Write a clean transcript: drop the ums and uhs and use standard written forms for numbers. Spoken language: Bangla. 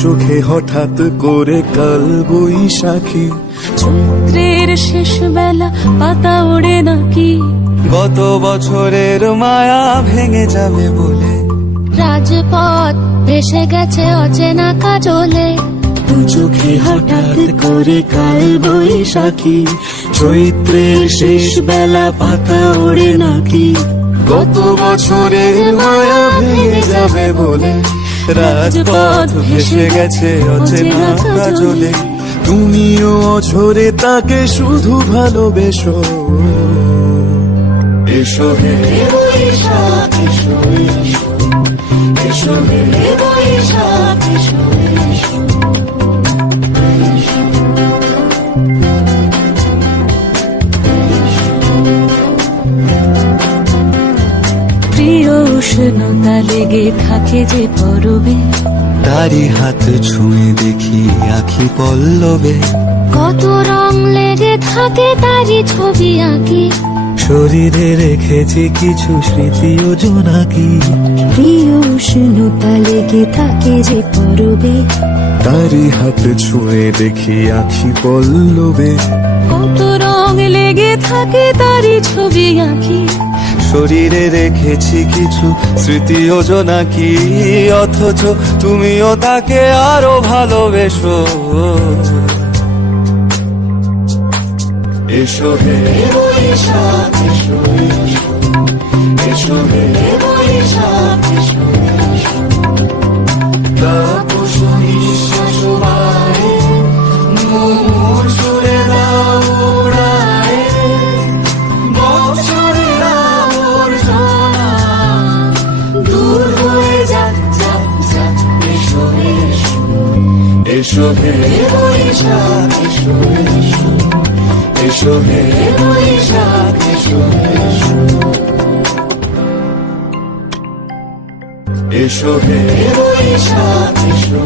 চোখে হঠাৎ করে কাল বৈশাখী, চৈত্রের শেষ বেলা পাতা ওড়ে নাকি, গত বছরের মায়া ভেঙে যাবে বলে রাজপথ ভেসে গেছে অচেনা কাজলে। দু চোখে হঠাৎ করে কাল বৈশাখী, চৈত্রের শেষ বেলা পাতা ওড়ে নাকি, গত বছরের মায়া ভেঙে যাবে বলে রাজপথ ভেসে গেছে অচেনা কাজলে। তুমিও অঝরে তাকে শুধু ভালোবেসো। এসো হে বৈশাখ এসো, এসো হে বৈশাখ এসো। প্রিয় উষ্ণতা লেগে থাকে যে পরবে, তারি হাত ছুঁয়ে দেখি আখি পল্লবে, কত রং লেগে থাকে তারই ছবি আঁকি, শরীরে রেখেছি কিছু স্মৃতি ও জোনাকি। প্রিয় উষ্ণতা লেগে থাকে যে পরবে, তারি হাত ছুঁয়ে দেখি আখি পল্লবে, কত রং লেগে থাকে তারই ছবি আঁকি, শরীরে রেখেছি কিছু স্মৃতি ও জোনাকি। অথচ তুমিও তাকে আরো ভালোবেসো। এসো হে বৈশাখ এসো, এসো হে বৈশাখ এসো। তাপস নিঃশ্বাস বাড়ে, মোর সুরে দাও উড়ায়ে, বৎসরের আবর্জনা দূর হয়ে যাক যাক যাক। এসো এসো, এসো হে বৈশাখ এসো, এসো হে বৈশাখ এসো, এসো হে বৈশাখ এসো।